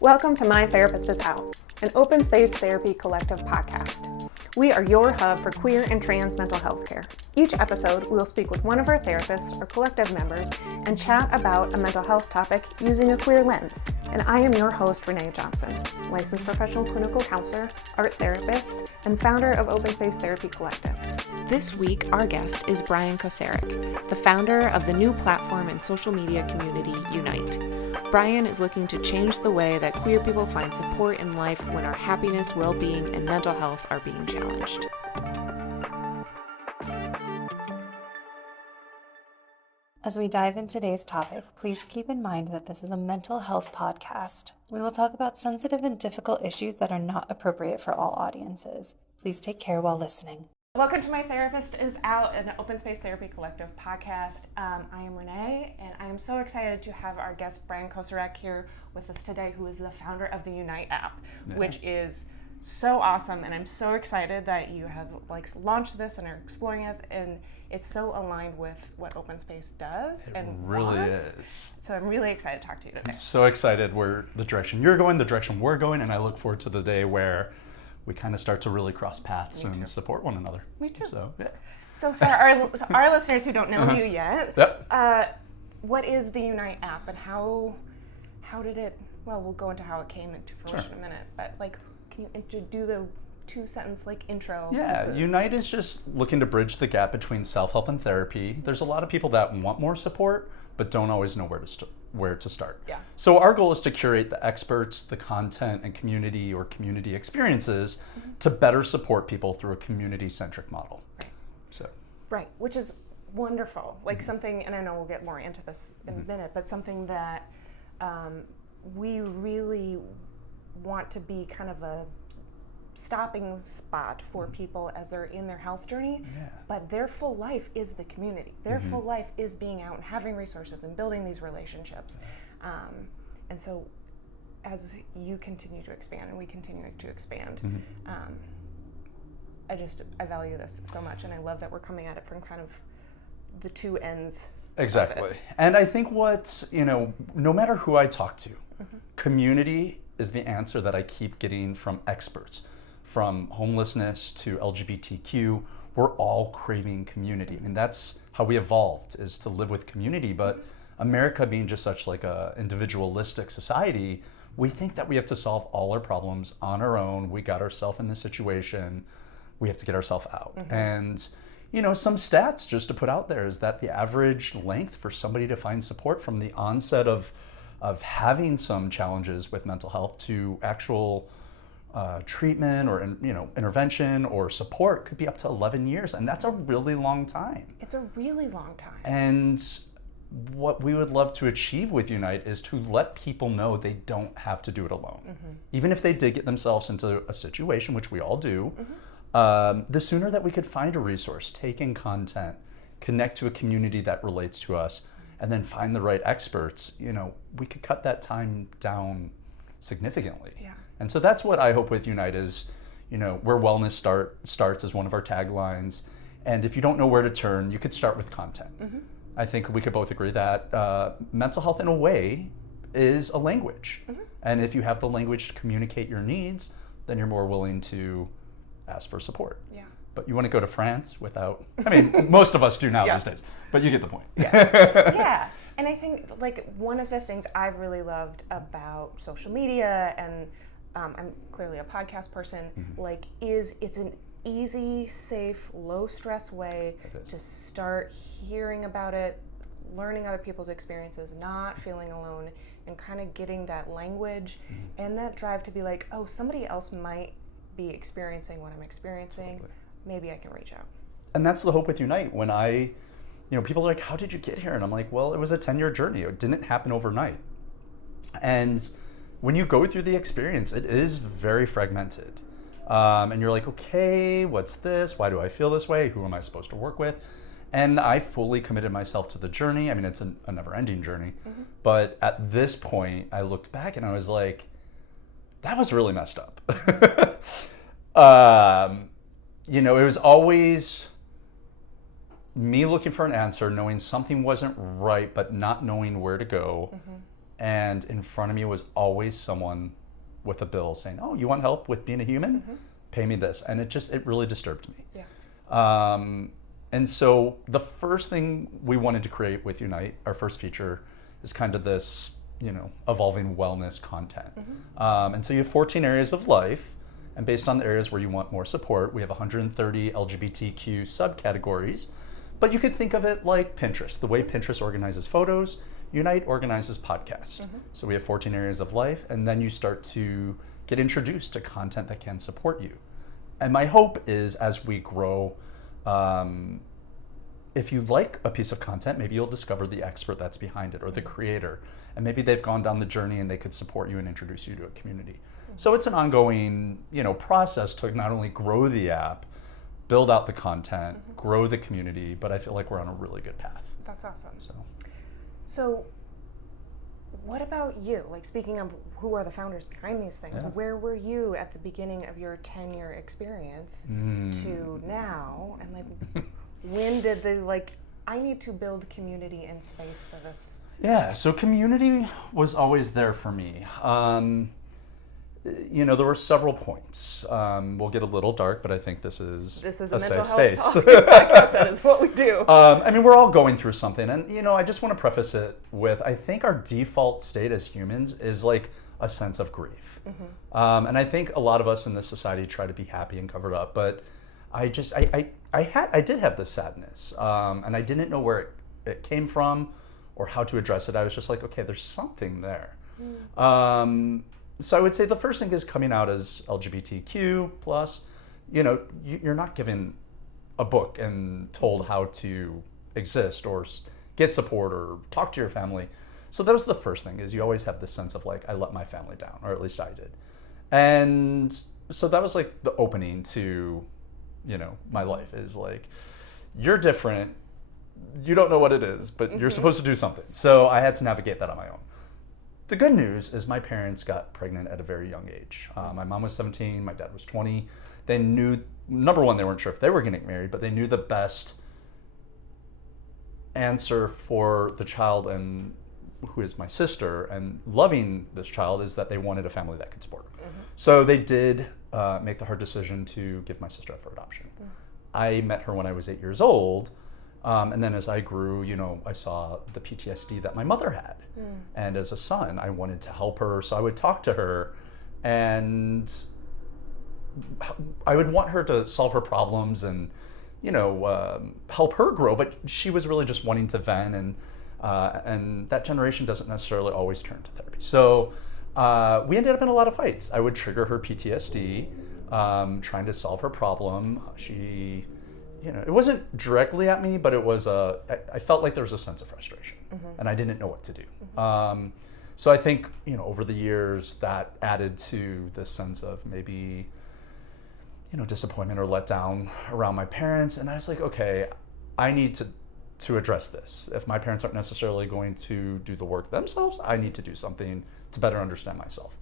Welcome to My Therapist Is Out, an open space therapy collective podcast. We are your hub for queer and trans mental health care. Each episode, we will speak with one of our therapists or collective members and chat about a mental health topic using a queer lens. And I am your host, Renee Johnson, licensed professional clinical counselor, art therapist, and founder of Open Space Therapy Collective. This week, our guest is Bryan Kosarek, the founder of the new platform and social media community, Unite. Bryan is looking to change the way that queer people find support in life when our happiness, well-being, and mental health are being challenged. As we dive into today's topic, please keep in mind that this is a mental health podcast. We will talk about sensitive and difficult issues that are not appropriate for all audiences. Please take care while listening. Welcome to My Therapist Is Out, an Open Space Therapy Collective podcast. I am Renee, and I am so excited to have our guest Bryan Kosarek here with us today, who is the founder of the Unite app, which is so awesome. And I'm so excited that you have launched this and are exploring it, and it's so aligned with what Open Space does it and really wants. Is. So I'm really excited to talk to you today. I'm so excited where the direction you're going, the direction we're going, and I look forward to the day where we kind of start to really cross paths and support one another. Me too. So, yeah. So for our listeners who don't know you yet, what is the Unite app and how did it, well, we'll go into how it came into fruition in a minute, but can you do the two-sentence intro? Yeah, Unite is just looking to bridge the gap between self-help and therapy. There's a lot of people that want more support, but don't always know where to start. Yeah. So our goal is to curate the experts, the content, and community or community experiences to better support people through a community-centric model. Right, which is wonderful. Something, and I know we'll get more into this in a minute, but something that we really want to be kind of a stopping spot for people as they're in their health journey, but their full life is the community. Their full life is being out and having resources and building these relationships. And so as you continue to expand and we continue to expand, I value this so much, and I love that we're coming at it from kind of the two ends. Exactly. And I think no matter who I talk to, community is the answer that I keep getting from experts. From homelessness to LGBTQ, we're all craving community. I mean, that's how we evolved, is to live with community. But America being just such a individualistic society, we think that we have to solve all our problems on our own. We got ourselves in this situation. We have to get ourselves out. And some stats just to put out there is that the average length for somebody to find support from the onset of having some challenges with mental health to actual treatment or intervention or support could be up to 11 years, and that's a really long time. It's a really long time. And what we would love to achieve with Unite is to let people know they don't have to do it alone. Even if they did get themselves into a situation, which we all do, the sooner that we could find a resource, take in content, connect to a community that relates to us, and then find the right experts, we could cut that time down significantly. Yeah. And so that's what I hope with Unite is, where wellness starts as one of our taglines. And if you don't know where to turn, you could start with content. I think we could both agree that mental health in a way is a language. And if you have the language to communicate your needs, then you're more willing to ask for support. Yeah. But you want to go to France without, most of us do now these days, but you get the point. Yeah. And I think one of the things I've really loved about social media, and I'm clearly a podcast person, is it's an easy, safe, low stress way to start hearing about it, learning other people's experiences, not feeling alone, and kind of getting that language and that drive to be oh, somebody else might be experiencing what I'm experiencing. Totally. Maybe I can reach out. And that's the hope with Unite. When people are like, how did you get here? And I'm like, well, it was a 10-year journey. It didn't happen overnight. And when you go through the experience, it is very fragmented. And you're like, okay, what's this? Why do I feel this way? Who am I supposed to work with? And I fully committed myself to the journey. It's a never-ending journey. But at this point, I looked back and I was like, that was really messed up. It was always me looking for an answer, knowing something wasn't right, but not knowing where to go. and in front of me was always someone with a bill saying, oh, you want help with being a human? Pay me this. And it really disturbed me. Yeah. And so the first thing we wanted to create with Unite, our first feature, is kind of this, evolving wellness content. And so you have 14 areas of life, and based on the areas where you want more support, we have 130 LGBTQ subcategories. But you could think of it like Pinterest. The way Pinterest organizes photos, Unite organizes podcasts. So we have 14 areas of life, and then you start to get introduced to content that can support you. And my hope is, as we grow, if you like a piece of content, maybe you'll discover the expert that's behind it or the creator, and maybe they've gone down the journey and they could support you and introduce you to a community. So it's an ongoing, process to not only grow the app, build out the content, grow the community, but I feel like we're on a really good path. That's awesome. So what about you? Like, speaking of who are the founders behind these things, where were you at the beginning of your 10-year experience to now? And like, when did I need to build community and space for this? Yeah, so community was always there for me. There were several points. We'll get a little dark, but I think this is a safe space. Podcast. That is what we do. We're all going through something, and I just want to preface it with, I think our default state as humans is like a sense of grief, and I think a lot of us in this society try to be happy and covered up, but I did have this sadness, and I didn't know where it came from or how to address it. I was just like, okay, there's something there. So I would say the first thing is coming out as LGBTQ plus. You're not given a book and told how to exist or get support or talk to your family. So that was the first thing, is you always have this sense of like, I let my family down, or at least I did. And so that was like the opening to, my life, is like, you're different, you don't know what it is, but you're supposed to do something. So I had to navigate that on my own. The good news is my parents got pregnant at a very young age. My mom was 17, my dad was 20. They knew, number one, they weren't sure if they were getting married, but they knew the best answer for the child, and who is my sister, and loving this child, is that they wanted a family that could support them. So they did make the hard decision to give my sister up for adoption. I met her when I was 8 years old. And then as I grew, I saw the PTSD that my mother had. And as a son, I wanted to help her. So I would talk to her, and I would want her to solve her problems and, help her grow. But she was really just wanting to vent, and that generation doesn't necessarily always turn to therapy. So we ended up in a lot of fights. I would trigger her PTSD, trying to solve her problem. It wasn't directly at me, but it was I felt like there was a sense of frustration, and I didn't know what to do. So I think, over the years, that added to this sense of maybe, disappointment or letdown around my parents. And I was like, okay, I need to address this. If my parents aren't necessarily going to do the work themselves, I need to do something to better understand myself.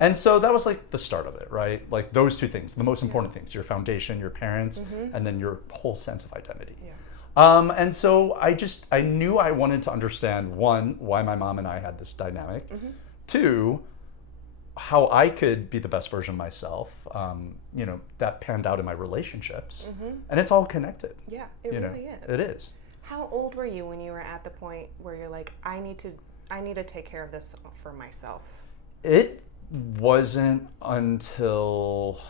And so that was like the start of it, right? Like those two things, the most important things, your foundation, your parents, and then your whole sense of identity. And so I knew I wanted to understand, one, why my mom and I had this dynamic, two, how I could be the best version of myself, that panned out in my relationships, and it's all connected. Yeah, it really is. It is. How old were you when you were at the point where you're like, I need to take care of this for myself? It wasn't until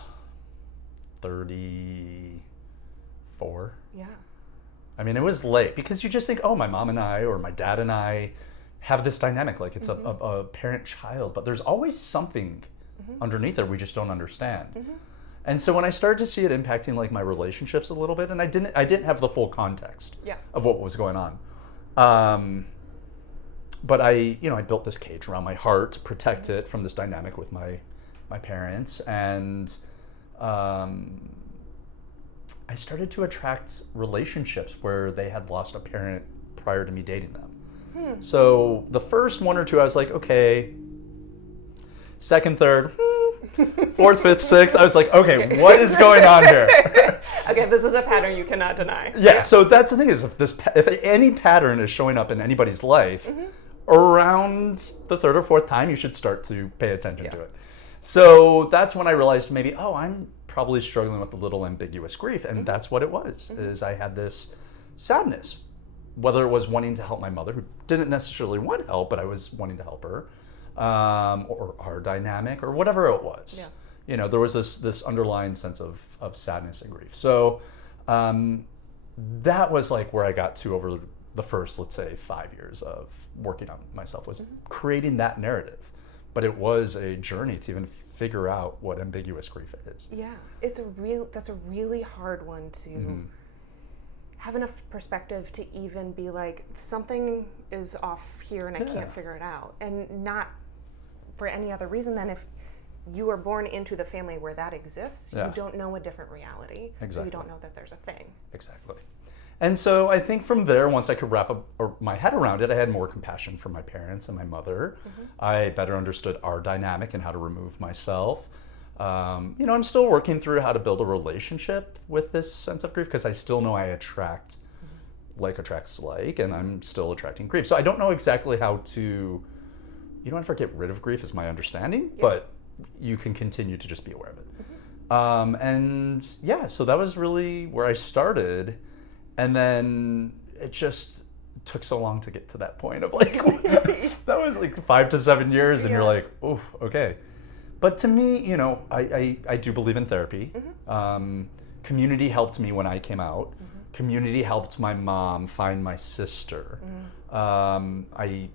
34. Yeah. I mean, it was late, because you just think, oh, my mom and I, or my dad and I have this dynamic, like it's a parent-child, but there's always something underneath there we just don't understand. And so when I started to see it impacting like my relationships a little bit, and I didn't have the full context of what was going on. But I built this cage around my heart to protect it from this dynamic with my parents, and I started to attract relationships where they had lost a parent prior to me dating them. So the first one or two, I was like, okay. Second, third, fourth, fifth, sixth, I was like, okay, what is going on here? Okay, this is a pattern you cannot deny. Yeah, so that's the thing, is if any pattern is showing up in anybody's life, around the third or fourth time, you should start to pay attention to it. So that's when I realized maybe, oh, I'm probably struggling with a little ambiguous grief. And that's what it was, is I had this sadness, whether it was wanting to help my mother, who didn't necessarily want help, but I was wanting to help her, or our dynamic, or whatever it was. Yeah. You know, there was this underlying sense of sadness and grief. So that was like where I got to over the first, let's say, 5 years of working on myself, was creating that narrative. But it was a journey to even figure out what ambiguous grief is. Yeah, that's a really hard one to have enough perspective to even be like, something is off here and I can't figure it out. And not for any other reason than if you are born into the family where that exists, you don't know a different reality. Exactly. So you don't know that there's a thing. Exactly. And so I think from there, once I could wrap my head around it, I had more compassion for my parents and my mother. I better understood our dynamic and how to remove myself. You know, I'm still working through how to build a relationship with this sense of grief, because I still know I attract like attracts like, and I'm still attracting grief. So I don't know exactly how to, you don't have to get rid of grief is my understanding, but you can continue to just be aware of it. And yeah, so that was really where I started. And then it just took so long to get to that point of like, that was like 5 to 7 years, and you're like, oh, okay. But to me, you know, I do believe in therapy. Community helped me when I came out. Community helped my mom find my sister. I,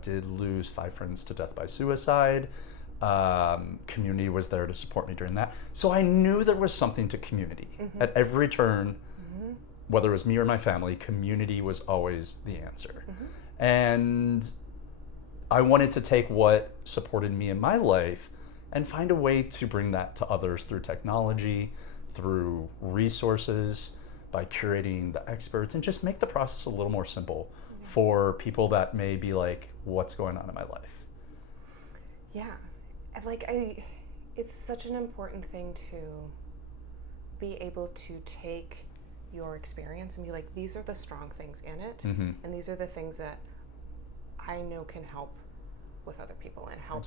did lose 5 friends to death by suicide. Community was there to support me during that. So I knew there was something to community. At every turn, whether it was me or my family, community was always the answer. And I wanted to take what supported me in my life and find a way to bring that to others through technology, through resources, by curating the experts, and just make the process a little more simple for people that may be like, what's going on in my life? Yeah. It's such an important thing to be able to take your experience and be like, these are the strong things in it, and these are the things that I know can help with other people and help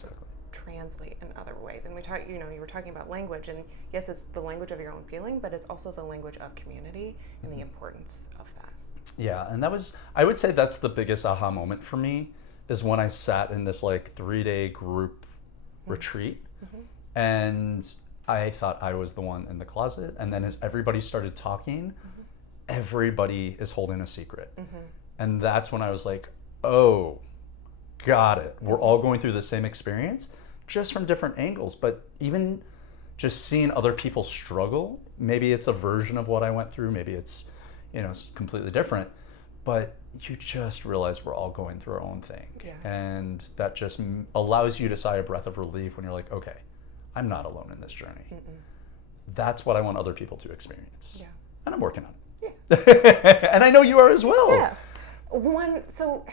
translate in other ways. And we talk, you were talking about language, and yes, it's the language of your own feeling, but it's also the language of community and the importance of that. Yeah, and I would say that's the biggest aha moment for me, is when I sat in this like 3-day group retreat, and I thought I was the one in the closet, and then as everybody started talking, everybody is holding a secret. And that's when I was like, oh, got it. We're all going through the same experience, just from different angles. But even just seeing other people struggle, maybe it's a version of what I went through, maybe it's, completely different, but you just realize we're all going through our own thing. And that just allows you to sigh a breath of relief when you're like, okay, I'm not alone in this journey. That's what I want other people to experience. And I'm working on it. And I know you are as well. So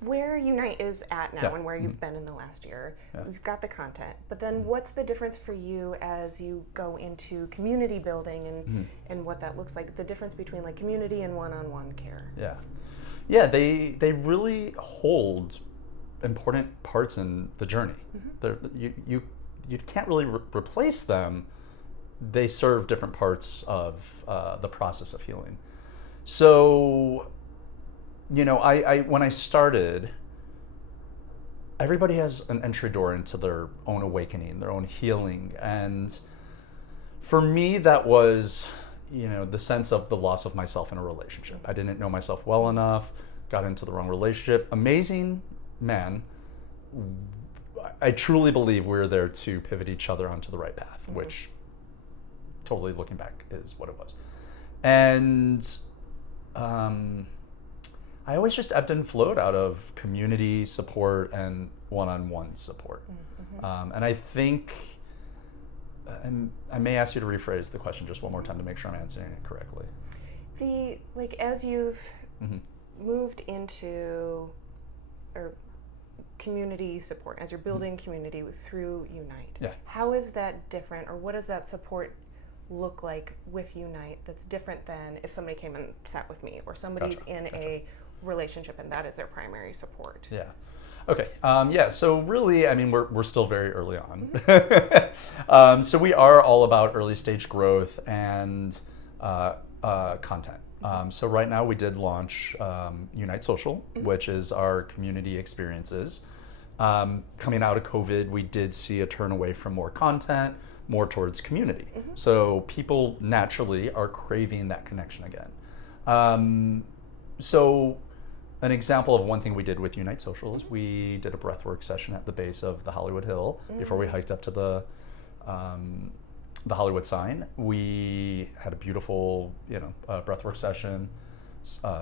where Unite is at now and where you've been in the last year, we've got the content, but then what's the difference for you as you go into community building and what that looks like, the difference between like community and one-on-one care? Yeah, they really hold important parts in the journey. You can't really replace them. They serve different parts of the process of healing. So, I when I started, everybody has an entry door into their own awakening, their own healing. And for me, that was, the sense of the loss of myself in a relationship. I didn't know myself well enough, got into the wrong relationship. Amazing man. I truly believe we're there to pivot each other onto the right path, which totally looking back is what it was. And I always just ebbed and flowed out of community support and one-on-one support. And I think, and I may ask you to rephrase the question just one more time to make sure I'm answering it correctly. As you've moved into community support, as you're building community through Unite, how is that different, or what does that support look like with Unite that's different than if somebody came and sat with me, or somebody's in a relationship and that is their primary support. Yeah. Okay. So really, I mean, we're still very early on. So we are all about early stage growth and content. So right now we did launch Unite Social, which is our community experiences. Coming out of COVID, we did see a turn away from more content, more towards community. So people naturally are craving that connection again. So an example of one thing we did with Unite Social is we did a breathwork session at the base of the Hollywood Hill before we hiked up to the Hollywood sign. We had a beautiful, breathwork session,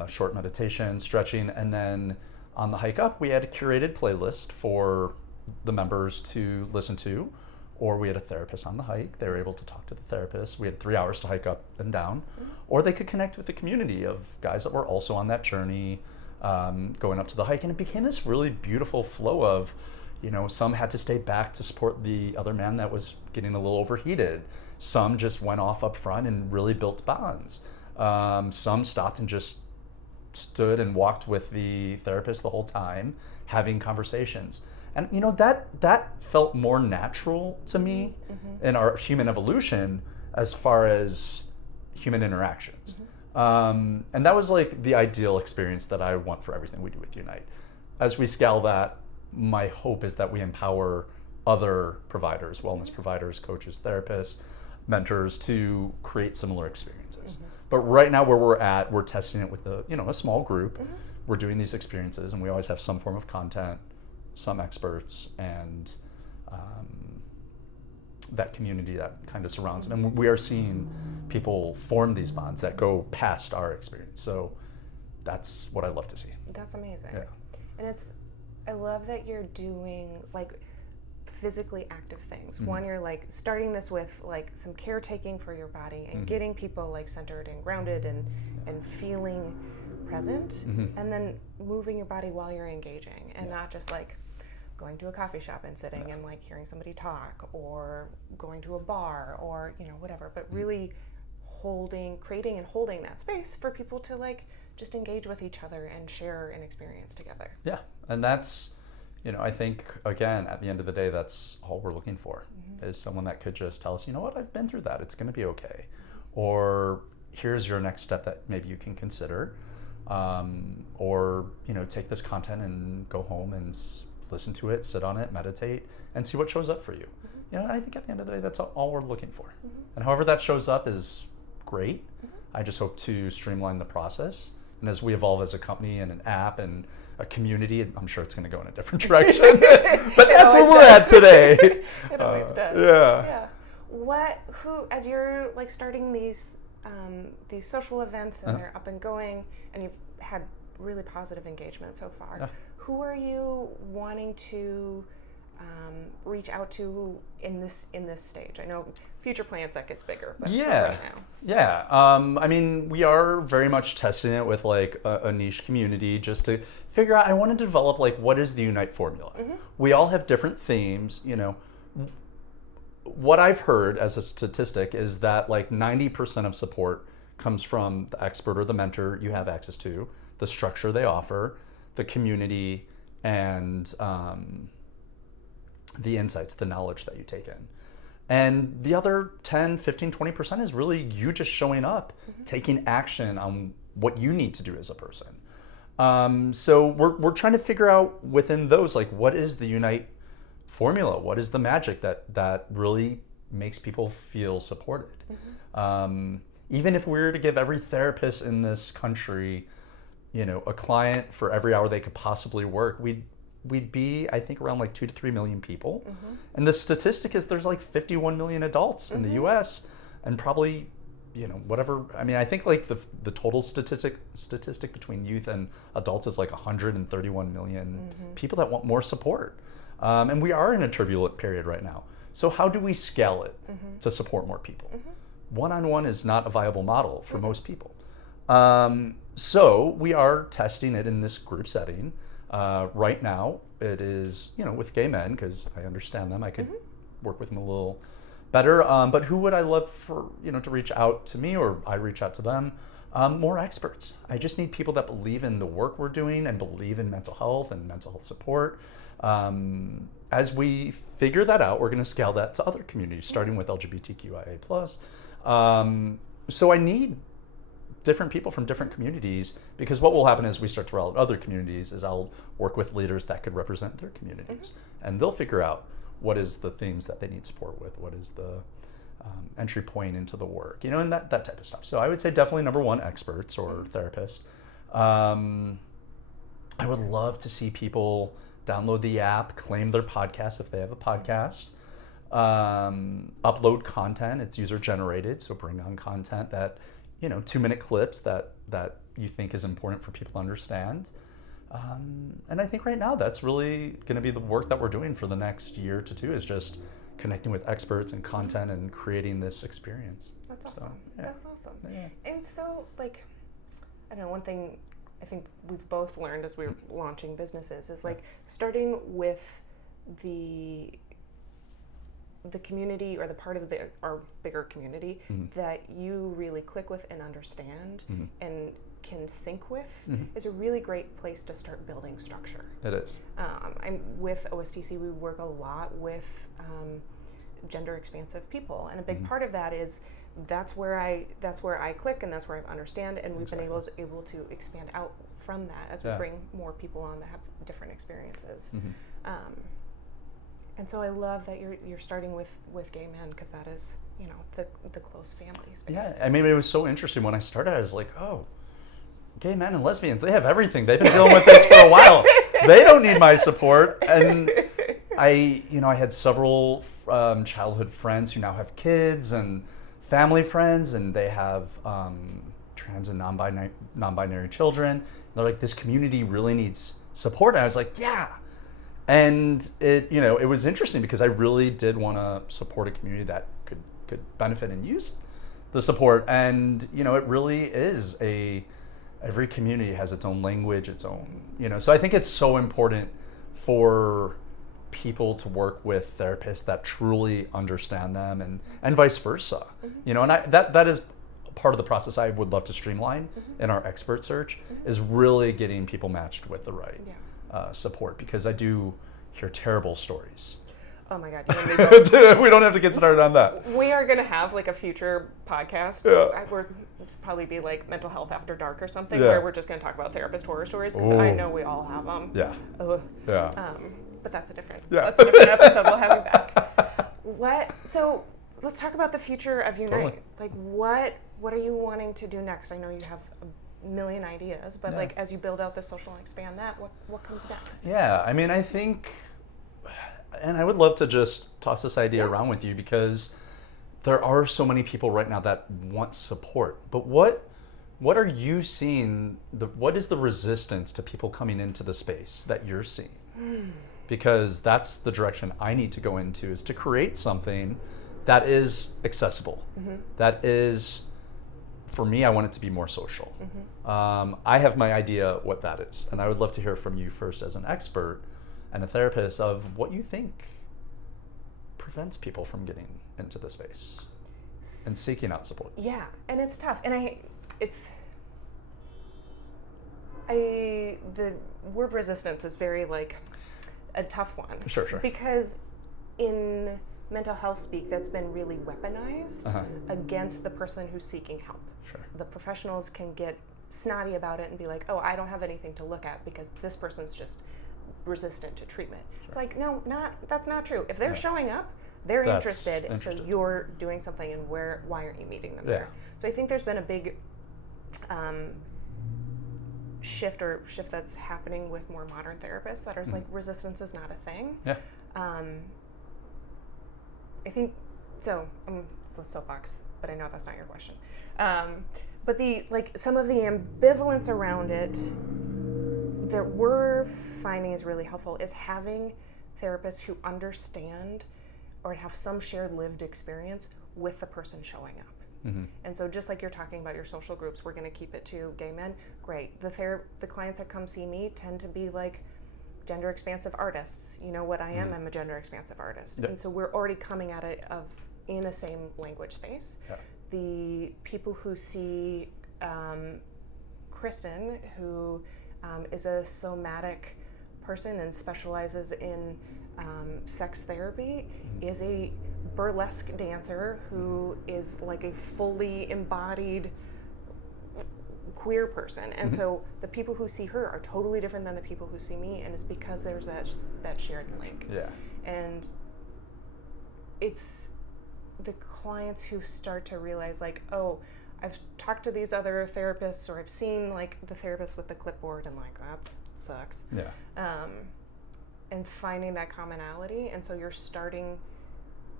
short meditation, stretching, and then on the hike up, we had a curated playlist for the members to listen to, or we had a therapist on the hike. They were able to talk to the therapist. We had 3 hours to hike up and down, or they could connect with the community of guys that were also on that journey, going up to the hike, and it became this really beautiful flow of, some had to stay back to support the other man that was getting a little overheated. Some just went off up front and really built bonds. Some stopped and just stood and walked with the therapist the whole time, having conversations. And that felt more natural to me in our human evolution as far as human interactions. And that was like the ideal experience that I want for everything we do with Unite. As we scale that, my hope is that we empower other providers, wellness providers, coaches, therapists, mentors to create similar experiences. But right now where we're at, we're testing it with a small group. We're doing these experiences and we always have some form of content, some experts, and that community that kind of surrounds them. And we are seeing people form these bonds that go past our experience. So that's what I love to see. That's amazing. Yeah. And I love that you're doing like physically active things. One, you're like starting this with like some caretaking for your body and getting people like centered and grounded and feeling present, and then moving your body while you're engaging and not just like going to a coffee shop and sitting and like hearing somebody talk, or going to a bar, or whatever, but really creating and holding that space for people to like just engage with each other and share an experience together. Yeah, and that's, I think, again, at the end of the day, that's all we're looking for, is someone that could just tell us, what, I've been through that, it's going to be okay. Or here's your next step that maybe you can consider. Or, take this content and go home and listen to it, sit on it, meditate, and see what shows up for you. I think at the end of the day, that's all we're looking for. And however that shows up is great. I just hope to streamline the process. And as we evolve as a company and an app and a community, I'm sure it's going to go in a different direction. But that's where we're at today. It always does. Yeah. Who, as you're like starting these social events and they're up and going, and you've had really positive engagement so far, who are you wanting to reach out to in this stage? I know future plans that gets bigger, but for right now. Yeah. I mean, we are very much testing it with like a niche community just to figure out, I want to develop like, what is the Unite formula? We all have different themes, What I've heard as a statistic is that like 90% of support comes from the expert or the mentor you have access to, the structure they offer, the community, and the insights, the knowledge that you take in. And the other 10, 15, 20% is really you just showing up, taking action on what you need to do as a person. So we're trying to figure out within those, like, what is the Unite formula? What is the magic that really makes people feel supported? Even if we were to give every therapist in this country, a client for every hour they could possibly work, we'd be, I think, around like 2 to 3 million people. And the statistic is there's like 51 million adults in the US, and probably, whatever. I mean, I think like the total statistic between youth and adults is like 131 million people that want more support. And we are in a turbulent period right now. So how do we scale it to support more people? One-on-one is not a viable model for most people. So we are testing it in this group setting. Right now, it is, with gay men, because I understand them. I could work with them a little better. But who would I love for, to reach out to me, or I reach out to them? More experts. I just need people that believe in the work we're doing and believe in mental health and mental health support. As we figure that out, we're going to scale that to other communities, starting with LGBTQIA+. So I need different people from different communities, because what will happen as we start to roll out other communities is I'll work with leaders that could represent their communities, and they'll figure out what is the themes that they need support with, what is the entry point into the work, and that type of stuff. So I would say definitely number one, experts or therapists. I would love to see people download the app, claim their podcast if they have a podcast, upload content. It's user generated, so bring on content that 2-minute clips that you think is important for people to understand. And I think right now that's really going to be the work that we're doing for the next year to two, is just connecting with experts and content and creating this experience. That's awesome. So, yeah. That's awesome. Yeah. And so, I don't know, one thing I think we've both learned as we're launching businesses is starting with the community, or the part of our bigger community that you really click with and understand and can sync with is a really great place to start building structure. It is. I'm with OSTC. We work a lot with gender expansive people, and a big part of that is that's where I click, and that's where I understand, and we've been able to expand out from that as we bring more people on that have different experiences. And so I love that you're starting with gay men, because that is the close family space. Yeah, I mean, it was so interesting when I started. I was like, oh, gay men and lesbians, they have everything. They've been dealing with this for a while. They don't need my support. And I had several childhood friends who now have kids, and family friends, and they have trans and non-binary children. They're like, this community really needs support. And I was like, yeah. And it was interesting, because I really did want to support a community that could benefit and use the support. And it really is every community has its own language, its own so I think it's so important for people to work with therapists that truly understand them, and vice versa. And that is part of the process I would love to streamline in our expert search, is really getting people matched with the right support, because I do hear terrible stories. Oh my God! We don't have to get started on that. We are going to have a future podcast. We're probably be mental health after dark or something, where we're just going to talk about therapist horror stories, because I know we all have them. Yeah. But that's a different episode. We'll have you back. So let's talk about the future of Unite. Totally. What are you wanting to do next? I know you have a million ideas, but as you build out this social and expand that, what comes next? Yeah, I mean, I think, and I would love to just toss this idea around with you, because there are so many people right now that want support. But what are you seeing? What is the resistance to people coming into the space that you're seeing? Because that's the direction I need to go into, is to create something that is accessible. That is, for me, I want it to be more social. I have my idea what that is, and I would love to hear from you first as an expert and a therapist of what you think prevents people from getting into the space and seeking out support. Yeah, and it's tough, and the word resistance is very a tough one. Sure. Because in mental health speak, that's been really weaponized against the person who's seeking help. Sure. The professionals can get snotty about it and be like, oh, I don't have anything to look at because this person's just resistant to treatment. Sure. It's no, that's not true. If they're showing up, they're interested, so you're doing something, and why aren't you meeting them there? So I think there's been a big shift that's happening with more modern therapists that are resistance is not a thing. Yeah. I think so. It's a soapbox, but I know that's not your question. But some of the ambivalence around it that we're finding is really helpful is having therapists who understand or have some shared lived experience with the person showing up. And so just like you're talking about your social groups, we're going to keep it to gay men. Great. The clients that come see me tend to be gender expansive artists. You know what I am? I'm a gender expansive artist. Yep. And so we're already coming at it in the same language space. Yep. The people who see Kristen, who is a somatic person and specializes in sex therapy, is a burlesque dancer who is like a fully embodied queer person. And so the people who see her are totally different than the people who see me, and it's because there's that shared link. Yeah. And it's the clients who start to realize, like, oh, I've talked to these other therapists, or I've seen like the therapist with the clipboard, and like, that sucks. Yeah. And finding that commonality, and so you're starting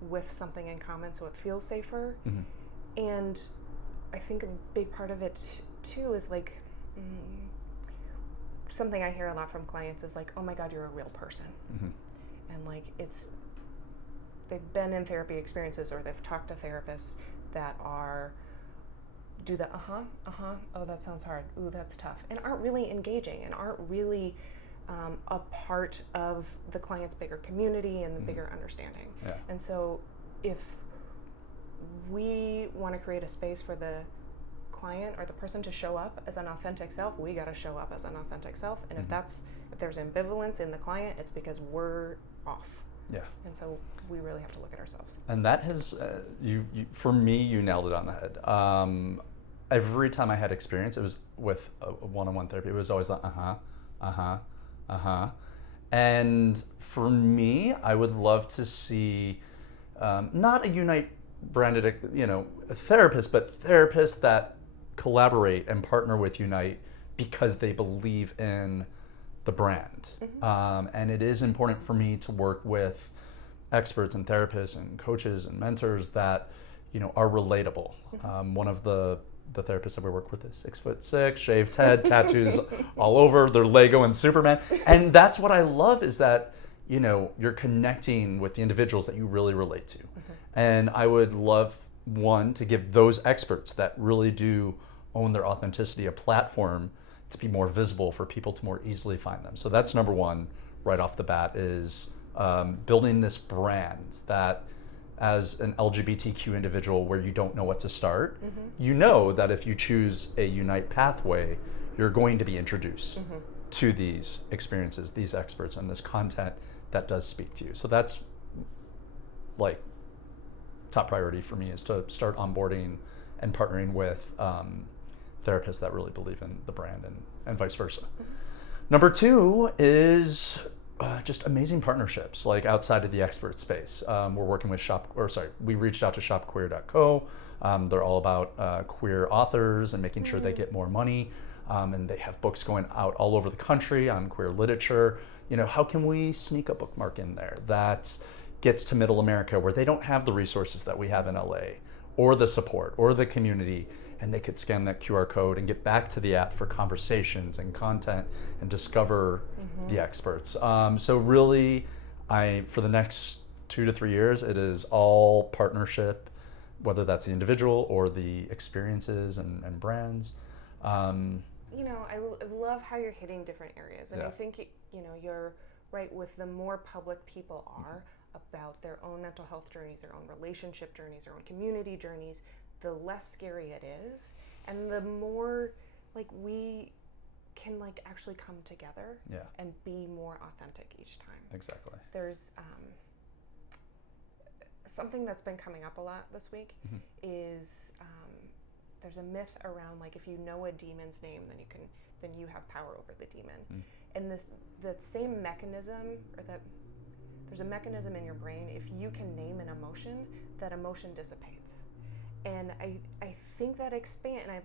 with something in common, so it feels safer. And I think a big part of it too is like, something I hear a lot from clients is like, oh my God, you're a real person. And like, they've been in therapy experiences, or they've talked to therapists that do the oh, that sounds hard, ooh, that's tough, and aren't really engaging, and aren't really a part of the client's bigger community and the bigger understanding. Yeah. And so if we want to create a space for the client or the person to show up as an authentic self, we got to show up as an authentic self. And if there's ambivalence in the client, it's because we're off. Yeah. And so we really have to look at ourselves. And that has, for me, you nailed it on the head. Every time I had experience, it was with a one-on-one therapy, it was always like, And for me, I would love to see, not a Unite branded, a therapist, but therapists that collaborate and partner with Unite because they believe in the brand. And it is important for me to work with experts and therapists and coaches and mentors that, are relatable. One of the therapists that we work with is 6'6", shaved head, tattoos all over. They're Lego and Superman. And that's what I love, is that, you're connecting with the individuals that you really relate to. And I would love, one, to give those experts that really do own their authenticity a platform to be more visible for people to more easily find them. So that's number one right off the bat, is building this brand that, as an LGBTQ individual where you don't know what to start, you know that if you choose a Unite pathway, you're going to be introduced to these experiences, these experts, and this content that does speak to you. So that's like top priority for me, is to start onboarding and partnering with therapists that really believe in the brand, and vice versa. Number two is just amazing partnerships, like outside of the expert space. We're working with we reached out to shopqueer.co. They're all about queer authors and making sure they get more money. And they have books going out all over the country on queer literature. How can we sneak a bookmark in there that gets to Middle America, where they don't have the resources that we have in LA, or the support, or the community, and they could scan that QR code and get back to the app for conversations and content and discover the experts. So really, for the next 2 to 3 years, it is all partnership, whether that's the individual or the experiences and brands. I love how you're hitting different areas. And I think, you're right, with the more public people are about their own mental health journeys, their own relationship journeys, their own community journeys, the less scary it is, and the more we can actually come together and be more authentic each time. Exactly. There's something that's been coming up a lot this week is there's a myth around if you know a demon's name, then you have power over the demon. And the same mechanism, or that there's a mechanism in your brain, if you can name an emotion, that emotion dissipates. And I think that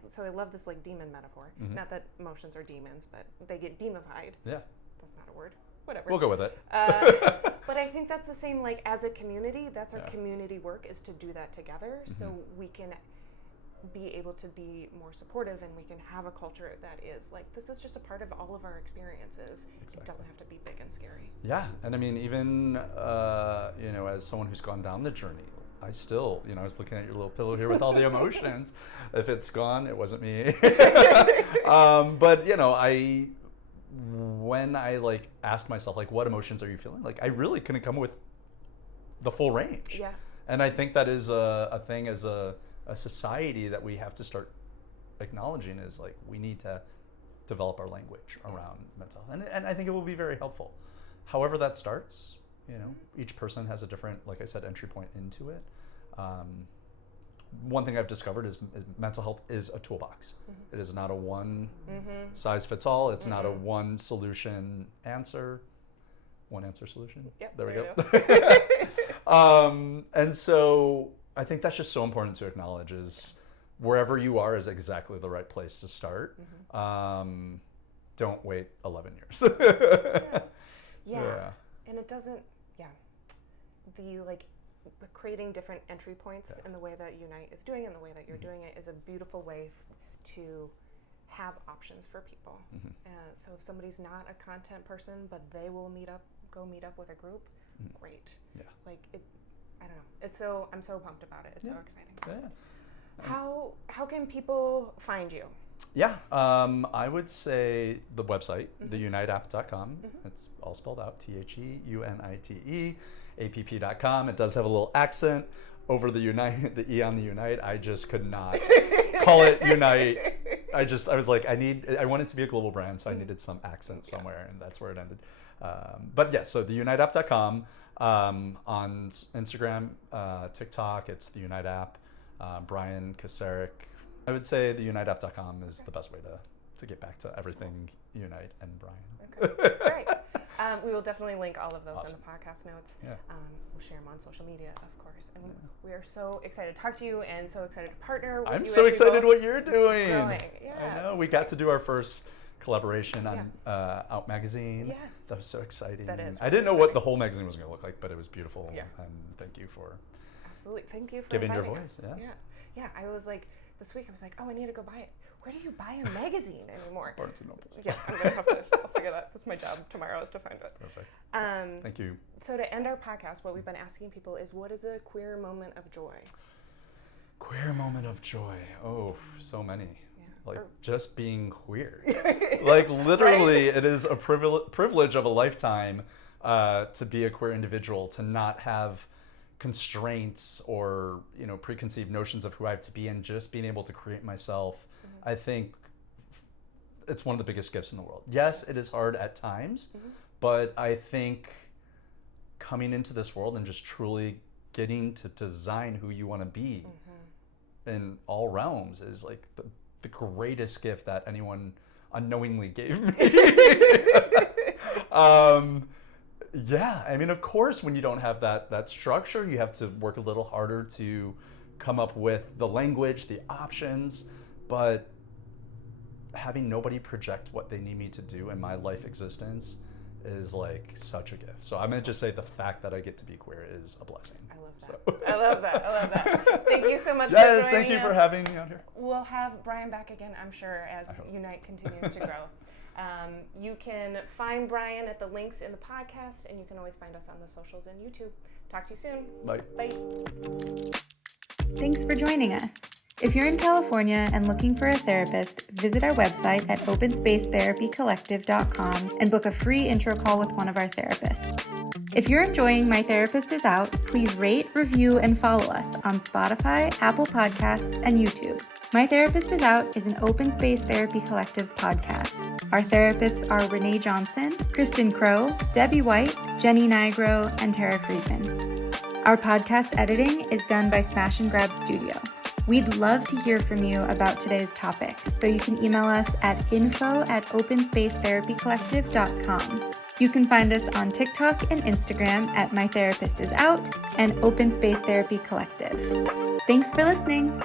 so I love this demon metaphor. Not that emotions are demons, but they get demonified. Yeah. That's not a word. Whatever. We'll go with it. But I think that's the same, as a community, that's our community work, is to do that together, so we can be able to be more supportive, and we can have a culture that is this is just a part of all of our experiences. Exactly. It doesn't have to be big and scary. Yeah, and I mean, even as someone who's gone down the journey, I still, I was looking at your little pillow here with all the emotions. If it's gone, it wasn't me. But when I asked myself what emotions are you feeling, I really couldn't come up with the full range. Yeah. And I think that is a thing as a society that we have to start acknowledging is like we need to develop our language around mental health, and I think it will be very helpful. However that starts, you know, each person has a different, like I said, entry point into it. One thing I've discovered is mental health is a toolbox. It is not a one size fits all. It's not a one solution answer. One answer solution. Yep, there we go. And so I think that's just so important to acknowledge is wherever you are is exactly the right place to start. Don't wait 11 years. Yeah. And it doesn't, the creating different entry points in the way that Unite is doing and the way that you're doing it is a beautiful way to have options for people. So if somebody's not a content person, but they will go meet up with a group, great. Yeah. Like I don't know. I'm so pumped about it. It's so exciting. Yeah. How can people find you? Yeah, I would say the website, theuniteapp.com. It's all spelled out, THEUNITE, app.com. It does have a little accent over the Unite, the E on the Unite. I just could not call it Unite. I was like, I want it to be a global brand, so I needed some accent somewhere, and that's where it ended. But yeah, so theuniteapp.com. On Instagram, TikTok, it's the Unite app. Bryan Kosarek. I would say theuniteapp.com is the best way to get back to everything Unite and Bryan. Okay, great. We will definitely link all of those in the podcast notes. Yeah. We'll share them on social media, of course. And we are so excited to talk to you and so excited to partner with you. I'm so excited what you're doing. Yeah. I know. We got to do our first collaboration on Out Magazine. Yes. That was so exciting. That is. I didn't know what the whole magazine was going to look like, but it was beautiful. Yeah. And thank you for Thank you for giving your inviting voice. us. Yeah. I was like, this week I was like, I need to go buy it. Where do you buy a magazine anymore? Barnes & Noble. Yeah, I'm going to have to I'll figure that. That's my job tomorrow is to find it. Perfect. Thank you. So to end our podcast, what we've been asking people is, what is a queer moment of joy? Queer moment of joy. Oh, so many. Yeah. Just being queer. Like literally, it is a privilege of a lifetime to be a queer individual, to not have constraints or preconceived notions of who I have to be, and just being able to create myself. I think it's one of the biggest gifts in the world. Yes, it is hard at times, but I think coming into this world and just truly getting to design who you want to be in all realms is like the greatest gift that anyone unknowingly gave me. Yeah, I mean, of course, when you don't have that structure, you have to work a little harder to come up with the language, the options, but having nobody project what they need me to do in my life existence is like such a gift. So I'm going to just say the fact that I get to be queer is a blessing. I love that. So. I love that. Thank you so much for joining us. Yes, thank you for having me out here. We'll have Bryan back again, I'm sure, as Unite continues to grow. You can find Bryan at the links in the podcast, and you can always find us on the socials and YouTube. Talk to you soon. Bye. Bye. Thanks for joining us. If you're in California and looking for a therapist, visit our website at openspacetherapycollective.com and book a free intro call with one of our therapists. If you're enjoying My Therapist Is Out, please rate, review, and follow us on Spotify, Apple Podcasts, and YouTube. My Therapist Is Out is an Open Space Therapy Collective podcast. Our therapists are Renee Johnson, Kristen Crow, Debbie White, Jenny Nigro, and Tara Friedman. Our podcast editing is done by Smash and Grab Studio. We'd love to hear from you about today's topic, so you can email us at info@openspacetherapycollective.com. You can find us on TikTok and Instagram at My Therapist Is Out and Open Space Therapy Collective. Thanks for listening.